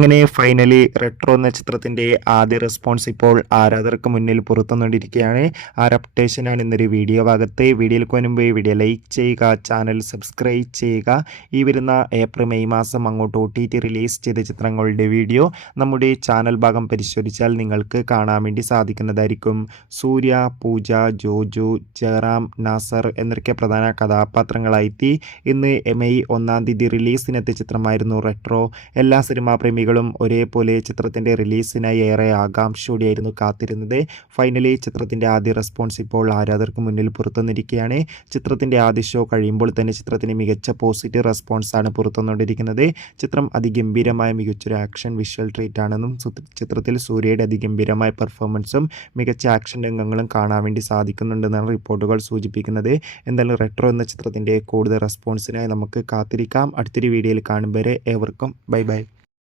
അങ്ങനെ finally retro എന്ന ചിത്രത്തിൻ്റെ ആദ്യ റെസ്പോൺസ് ഇപ്പോൾ ആരാധകർക്ക് മുന്നിൽ പുറത്തുവന്നുകൊണ്ടിരിക്കുകയാണ്. ആ ഒരു അപ്ഡേഷനാണ് ഇന്നൊരു വീഡിയോ ഭാഗത്ത്. വീഡിയോയിൽ മുൻപ് വീഡിയോ ലൈക്ക് ചെയ്യുക, ചാനൽ സബ്സ്ക്രൈബ് ചെയ്യുക. ഈ വരുന്ന ഏപ്രിൽ മെയ് മാസം അങ്ങോട്ട് OTT റിലീസ് ചെയ്ത ചിത്രങ്ങളുടെ വീഡിയോ നമ്മുടെ ചാനൽ ഭാഗം പരിശോധിച്ചാൽ നിങ്ങൾക്ക് കാണാൻ വേണ്ടി സാധിക്കുന്നതായിരിക്കും. സൂര്യ, പൂജ, ജോജു, ജയറാം, നാസർ എന്നൊക്കെ പ്രധാന കഥാപാത്രങ്ങളായി ഇന്ന് മെയ് 1 റിലീസിനെത്തിയ ചിത്രമായിരുന്നു റെട്രോ. എല്ലാ സിനിമാ പ്രേമികളും ഒരേപോലെ ചിത്രത്തിൻ്റെ റിലീസിനായി ഏറെ ആകാംക്ഷയോടെയായിരുന്നു കാത്തിരുന്നത്. ഫൈനലി ചിത്രത്തിൻ്റെ ആദ്യ റെസ്പോൺസ് ഇപ്പോൾ ആരാധകർക്ക് മുന്നിൽ പുറത്തുവന്നിരിക്കുകയാണ്. ചിത്രത്തിൻ്റെ ആദ്യ ഷോ കഴിയുമ്പോൾ തന്നെ ചിത്രത്തിന് മികച്ച പോസിറ്റീവ് റെസ്പോൺസാണ് പുറത്തുവന്നുകൊണ്ടിരിക്കുന്നത്. ചിത്രം അതിഗംഭീരമായ മികച്ചൊരു ആക്ഷൻ വിഷ്വൽ ട്രീറ്റ് ആണെന്നും ചിത്രത്തിൽ സൂര്യയുടെ അതിഗംഭീരമായ പെർഫോമൻസും മികച്ച ആക്ഷൻ രംഗങ്ങളും കാണാൻ വേണ്ടി സാധിക്കുന്നുണ്ടെന്നാണ് റിപ്പോർട്ടുകൾ സൂചിപ്പിക്കുന്നത്. എന്തായാലും റെട്രോ എന്ന ചിത്രത്തിൻ്റെ കൂടുതൽ റെസ്പോൺസിനായി നമുക്ക് കാത്തിരിക്കാം. അടുത്തൊരു വീഡിയോയിൽ കാണും വരെ ഏവർക്കും ബൈ ബൈ.